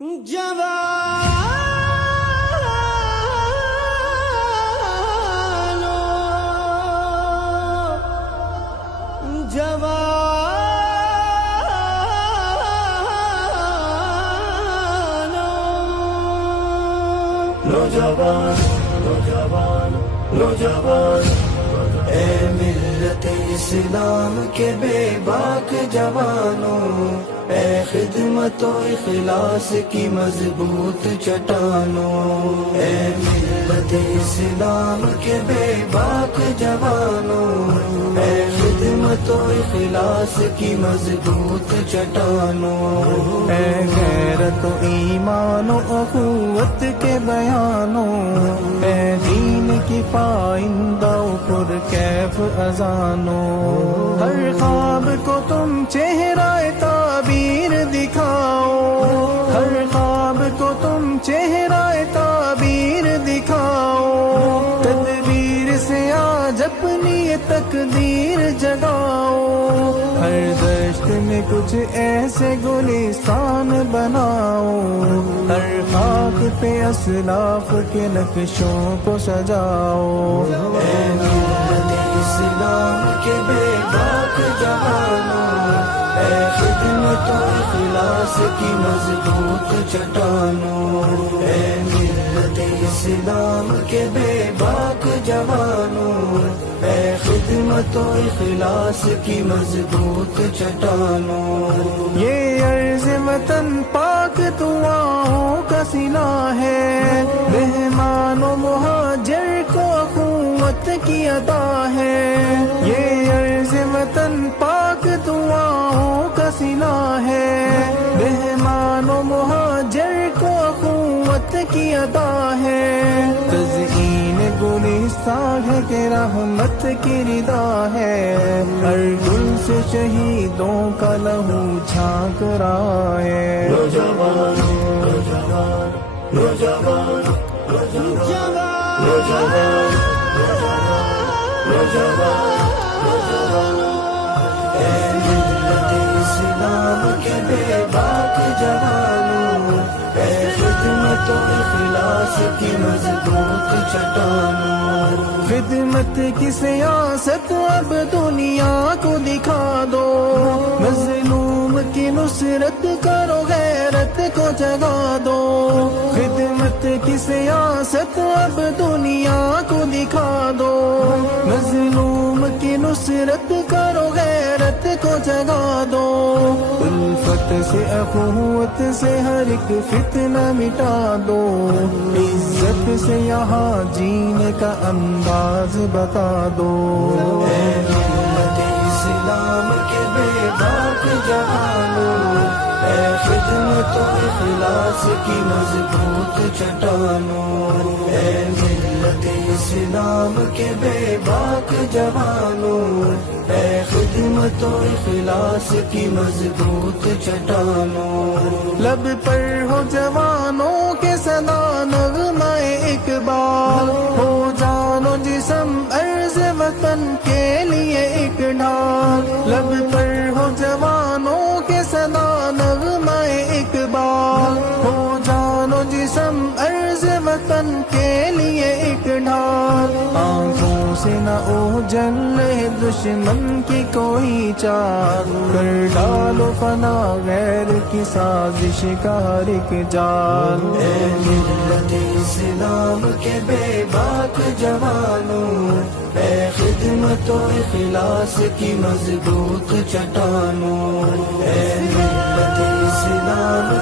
نوجوان اے ملت اسلام کے بے باک جوانوں، اے خدمت و اخلاص کی مضبوط چٹانوں، اے ملت اسلام کے بے باک جوانوں، اے خدمت و اخلاص کی مضبوط چٹانوں، اے غیرت و ایمان و اخوت کے بیانوں، اے دین کی پائندہ و پرکیف اذانوں، ہر خواب کو تم چہرہ تعبیر دکھاؤ، ہر خواب کو تم چہرہ تعبیر دکھاؤ، تدبیر سے آج اپنی تقدیر جگاؤ، ہر دشت میں کچھ ایسے گلستان بناؤ، ہر خاک پہ اسلاف کے نقشوں کو سجاؤ، اے ملت اسلام کے بے باک جوانوں، اے خدمت و اخلاص کی مضبوط چٹانوں، اے ملت اسلام کے بے باک جوانوں، اے خدمت و اخلاص کی مضبوط چٹانوں، یہ عرض وطن پاک دعاؤں کا سلا ہے، مہمان و مہاجر کو اخوت کی ادا ہے، یہ عرض وطن پاک دعاؤں کا سلا ہے، مہمان و مہاجر کو اخوت کی ادا ہے، تزئین گلستان ہے کہ رحمت کی رضا ہے، ہر گل سے شہیدوں کا لہو جھانک رہا ہے، نوجوان نوجوان نوجوان نوجوان نوجوان اے ملت اسلام کے بے باک جوانوں، اے خدمت و اخلاص کی مضبوط چٹانوں، خدمت کی سیاست اب دنیا کو دکھا دو، مظلوم کی نصرت کرو غیرت کو جگا دو، خدمت کی سیاست اب دنیا کو دکھا دو، مظلوم کی نصرت کرو غیرت کو جگا دو، الفت سے اخوت سے ہر ایک فتنہ مٹا دو، عزت سے یہاں جینے کا انداز بتا دو، اے ملت اسلام کے بے باک جوانوں، اے خدمت و اخلاص کی مضبوط چٹانوں، اے ملت اسلام کے بے باک جوانوں، اے خدمت و اخلاص کی مضبوط چٹانوں، لب پر ہو جوانوں کے صدا نغمہ اقبال، ہو جان و جسم عرض وطن کے لیے ایک ڈھال، لب پر ہو جوانوں کے صدا نغمہ اقبال، ہو جان و جسم عرض وطن کے لیے ایک ڈھال، آنکھوں سے نہ اوجھل رہے دشمن کی کوئی چال، کر ڈالو فنا غیر کی سازش کا ہر ایک جال، اے ملت اسلام کے بے باک جوانوں، اے خدمت و اخلاص کی مضبوط چٹانوں، اے ملت اسلام کے